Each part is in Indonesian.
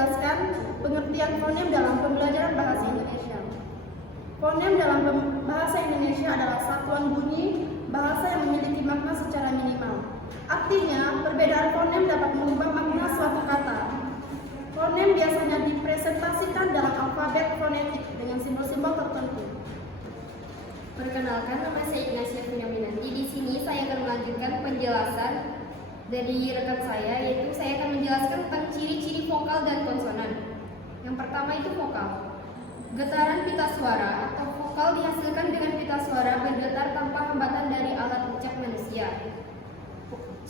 menjelaskan pengertian fonem dalam pembelajaran bahasa Indonesia. Fonem dalam bahasa Indonesia adalah satuan bunyi bahasa yang memiliki makna secara minimal. Artinya, perbedaan fonem dapat mengubah makna suatu kata. Fonem biasanya dipresentasikan dalam alfabet fonetik dengan simbol-simbol tertentu. Perkenalkan, nama saya Ignacia Finyaminanti. Di sini saya akan melanjutkan penjelasan dari rekan saya, yaitu saya akan menjelaskan tentang ciri-ciri vokal dan konsonan. Yang pertama itu vokal. Getaran pita suara atau vokal dihasilkan dengan pita suara bergetar tanpa hambatan dari alat ucap manusia.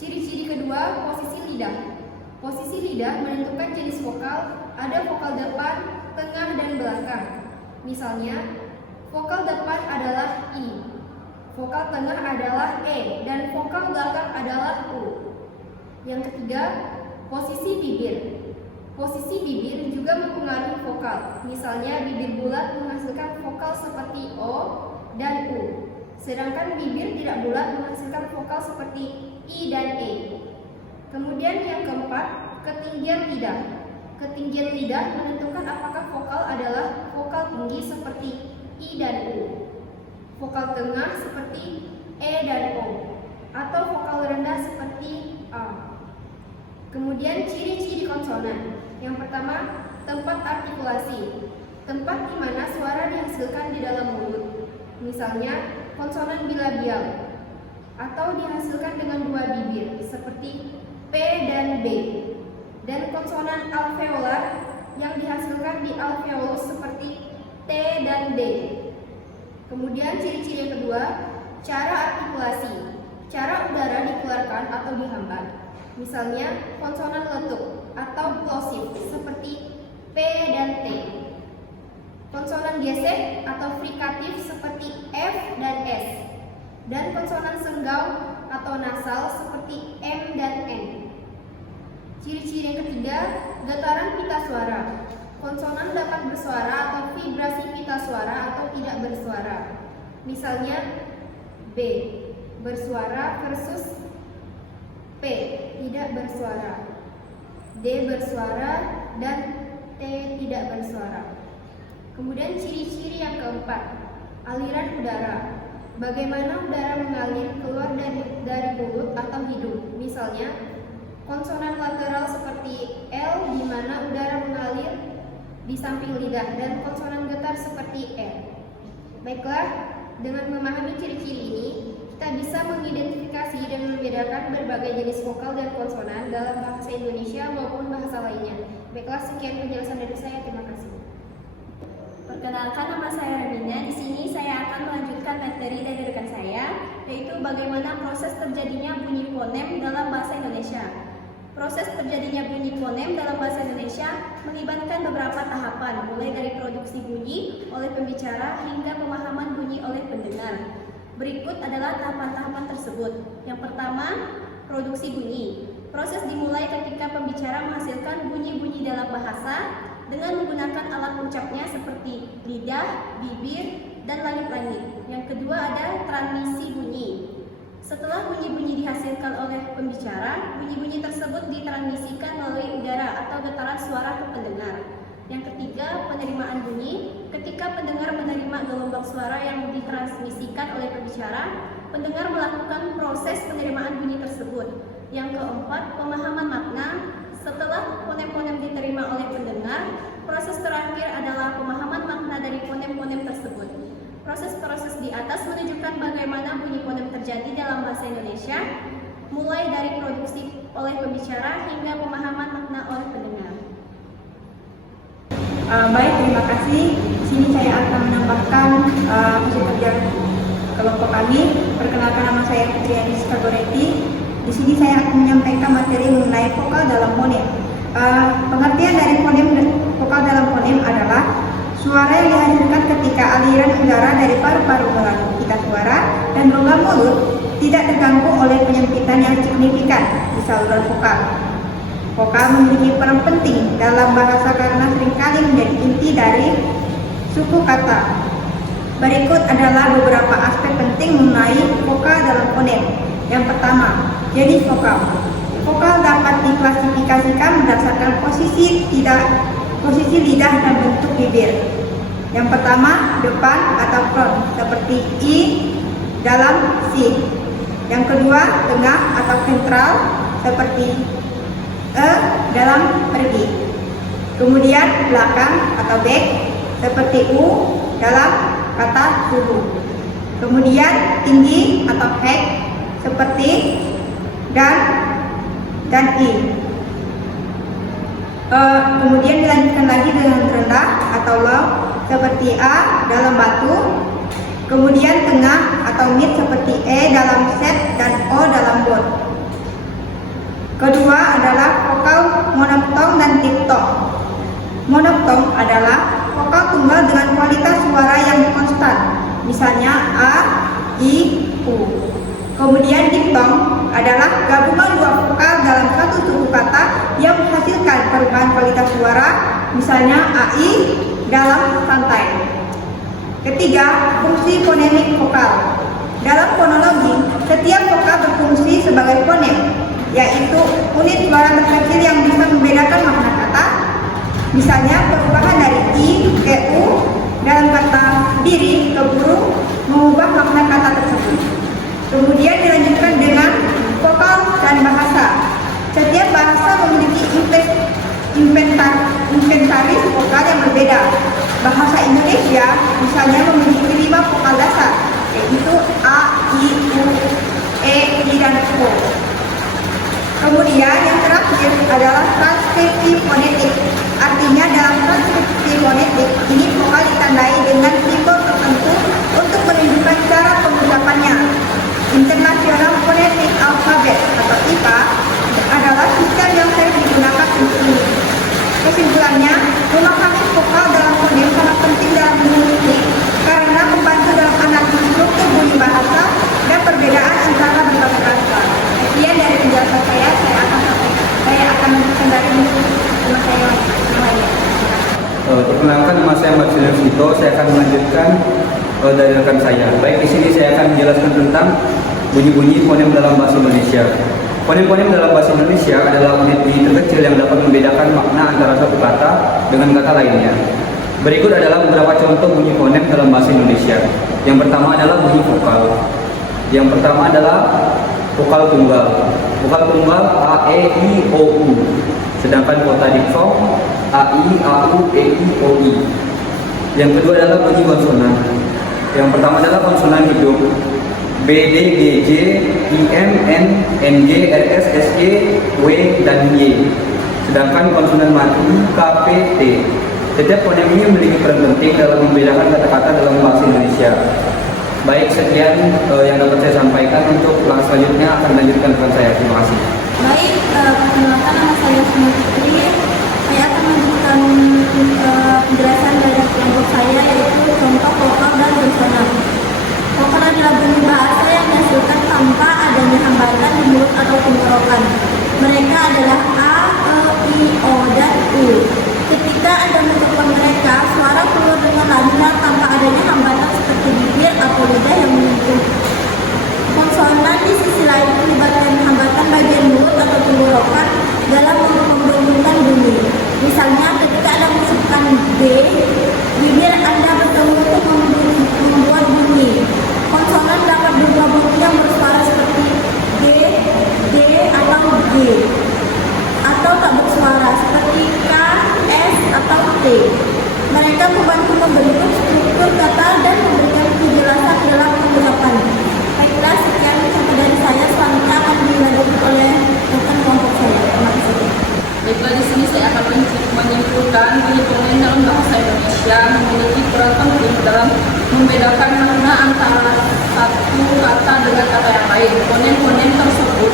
Ciri-ciri kedua, posisi lidah. Posisi lidah menentukan jenis vokal, ada vokal depan, tengah, dan belakang. Misalnya, vokal depan adalah I, vokal tengah adalah E, dan vokal belakang adalah U. Yang ketiga, posisi bibir. Posisi bibir juga mempengaruhi vokal. Misalnya, bibir bulat menghasilkan vokal seperti O dan U, sedangkan bibir tidak bulat menghasilkan vokal seperti I dan E. Kemudian yang keempat, ketinggian lidah. Ketinggian lidah menentukan apakah vokal adalah vokal tinggi seperti I dan U, vokal tengah seperti E dan O, atau vokal rendah seperti A. Kemudian ciri-ciri konsonan. Yang pertama, tempat artikulasi. Tempat di mana suara dihasilkan di dalam mulut. Misalnya, konsonan bilabial atau dihasilkan dengan dua bibir seperti P dan B. Dan konsonan alveolar yang dihasilkan di alveolus seperti T dan D. Kemudian ciri-ciri yang kedua, cara artikulasi. Cara udara dikeluarkan atau dihambat. Misalnya konsonan letuk atau plosif seperti P dan T. Konsonan gesek atau frikatif seperti F dan S. Dan konsonan senggau atau nasal seperti M dan N. Ciri-ciri yang ketiga, getaran pita suara. Konsonan dapat bersuara atau vibrasi pita suara atau tidak bersuara. Misalnya B bersuara versus P tidak bersuara, D bersuara, dan T tidak bersuara. Kemudian ciri-ciri yang keempat, aliran udara. Bagaimana udara mengalir keluar dari mulut atau hidung. Misalnya konsonan lateral seperti L di mana udara mengalir di samping lidah, dan konsonan getar seperti R. Baiklah, dengan memahami ciri-ciri ini, kita bisa mengidentifikasi dan membedakan berbagai jenis vokal dan konsonan dalam bahasa Indonesia maupun bahasa lainnya. Baiklah, sekian penjelasan dari saya. Terima kasih. Perkenalkan, nama saya Hermina. Di sini saya akan melanjutkan materi dari rekan saya, yaitu bagaimana proses terjadinya bunyi fonem dalam bahasa Indonesia. Proses terjadinya bunyi fonem dalam bahasa Indonesia melibatkan beberapa tahapan, mulai dari produksi bunyi oleh pembicara hingga pemahaman bunyi oleh pendengar. Berikut adalah tahapan-tahapan tersebut. Yang pertama, produksi bunyi. Proses dimulai ketika pembicara menghasilkan bunyi-bunyi dalam bahasa dengan menggunakan alat ucapnya seperti lidah, bibir, dan langit-langit. Yang kedua ada transmisi bunyi. Setelah bunyi-bunyi dihasilkan oleh pembicara, bunyi-bunyi tersebut ditransmisikan melalui udara atau getaran suara ke pendengar. Yang ketiga, penerimaan bunyi. Ketika pendengar menerima gelombang suara yang ditransmisikan oleh pembicara, pendengar melakukan proses penerimaan bunyi tersebut. Yang keempat, pemahaman makna. Setelah fonem-fonem diterima oleh pendengar, proses terakhir adalah pemahaman makna dari fonem-fonem tersebut. Proses-proses di atas menunjukkan bagaimana bunyi fonem terjadi dalam bahasa Indonesia, mulai dari produksi oleh pembicara hingga pemahaman makna oleh pendengar. Baik, terima kasih. Di sini saya akan menambahkan hasil kerja kelompok kami. Perkenalkan, nama saya Fitriani Skagoretti. Di sini saya akan menyampaikan materi mengenai vokal dalam fonem. Pengertian dari vokal dalam fonem adalah suara yang dihasilkan ketika aliran udara dari paru-paru melalui pita suara dan rongga mulut tidak terganggu oleh penyempitan yang signifikan di saluran vokal. Vokal memiliki peran penting dalam bahasa karena seringkali menjadi inti dari suku kata. Berikut adalah beberapa aspek penting mengenai vokal dalam fonem. Yang pertama, jenis vokal. Vokal dapat diklasifikasikan diklasifikasikan berdasarkan posisi lidah dan bentuk bibir. Yang pertama, depan atau front seperti I dalam si. Yang kedua, tengah atau ventral seperti E dalam pergi. Kemudian belakang atau back seperti U dalam kata suhu. Kemudian tinggi atau head seperti dan I. Kemudian dilanjutkan lagi dengan rendah atau low seperti A dalam batu. Kemudian tengah atau mid seperti E dalam set dan O dalam bot. Kedua adalah vokal monoptong dan diptong. Monoptong adalah vokal tunggal dengan kualitas suara yang konstan, misalnya A, I, U. Kemudian diptong adalah gabungan dua vokal dalam satu suku kata yang menghasilkan perubahan kualitas suara, misalnya AI dalam santai. Ketiga, fungsi fonemik vokal. Dalam fonologi, setiap vokal berfungsi sebagai fonem, yaitu unit suara terkecil yang bisa membedakan makna kata. Misalnya perubahan dari I ke U dalam kata diri ke burung mengubah makna kata tersebut. Kemudian dilanjutkan dengan vokal dan bahasa. Setiap bahasa memiliki inventaris vokal yang berbeda. Bahasa Indonesia misalnya memiliki 5 vokal dasar, yaitu A, I, U, E, I, dan O. Kemudian yang terakhir adalah transkripsi fonetik. Artinya dalam transkripsi fonetik ini vokal ditandai dengan simbol tertentu untuk menunjukkan cara pengucapannya. International Phonetic Alphabet atau IPA adalah sistem yang sering digunakan untuk ini. Kesimpulannya, memahami vokal dalam fonem sangat penting dalam linguistik karena membantu dalam analisis struktur bunyi bahasa dan perbedaan antara berbagai bahasa. Sekian dari penjelasan saya akan melanjutkan dari teman saya yang lainnya. Perkenalkan, nama saya Marcelino Vito. Saya akan melanjutkan dari rekan saya. Baik, di sini saya akan menjelaskan tentang bunyi-bunyi fonem dalam bahasa Indonesia. Fonem-fonem dalam bahasa Indonesia adalah unit bunyi terkecil yang dapat membedakan makna antara satu kata dengan kata lainnya. Berikut adalah beberapa contoh bunyi fonem dalam bahasa Indonesia. Yang pertama adalah bunyi vokal. Yang pertama adalah vokal tunggal. Vokal tunggal A, E, I, O, U. Sedangkan kota diftong A, I, A, U, E, I, O, I. Yang kedua adalah bunyi konsonan. Yang pertama adalah konsonan hidup. B, D, G, J, I, M, N, N, G, R, S, S, E, W, dan Y. Sedangkan konsonan mati K, P, T. Setiap fonem ini memiliki peran penting dalam membedakan kata-kata dalam bahasa Indonesia. Baik, sekian yang dapat saya sampaikan. Untuk kelas selanjutnya akan dilanjutkan dengan saya. Terima kasih. Baik, perkenalkan nama saya Sumur Fitri. Saya akan melanjutkan penjelasan dari kelompok saya, yaitu contoh vokal dan konsonan. Vokal adalah bunyi bahasa yang dihasilkan tanpa adanya hambatan di mulut atau tenggorokan. Mereka adalah A, E, I, O, dan U. Ketika Anda mengucapkan mereka, suara keluar dengan lancar tanpa adanya hambatan seperti bibir atau lidah yang menyentuh. Konsonan di sisi lain melibatkan hambatan bagian mulut atau tenggorokan dalam membentangkan bunyi. Misalnya, ketika Anda mengucapkan D, bibir Anda bertemu untuk membuat bunyi. Konsonan dapat berubah bunyi yang bersuara seperti D, D, atau G, atau tak bersuara seperti K, S, atau T. Mereka membantu membentuk struktur kata dan memberikan kejelasan dalam pengucapan. Baiklah, sekian contoh dari saya. Selanjutnya akan dilanjutkan oleh rekan kelompok saya. Terima kasih. Baiklah, di sini saya akan menyimpulkan bunyi fonem dalam bahasa Indonesia memiliki peran penting dalam membedakan makna antara satu kata dengan kata yang lain. Fonem-fonem tersebut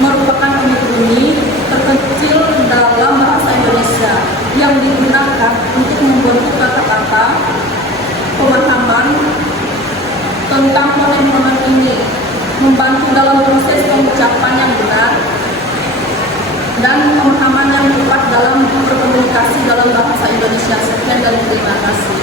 merupakan unit bunyi terkecil dalam bahasa Indonesia yang digunakan untuk membentuk kata-kata. Pemahaman tentang fonem-fonem ini membantu dalam proses pengucapan yang benar dan pemahaman yang tepat dalam berkomunikasi dalam bahasa Indonesia. Sekian dan terima kasih.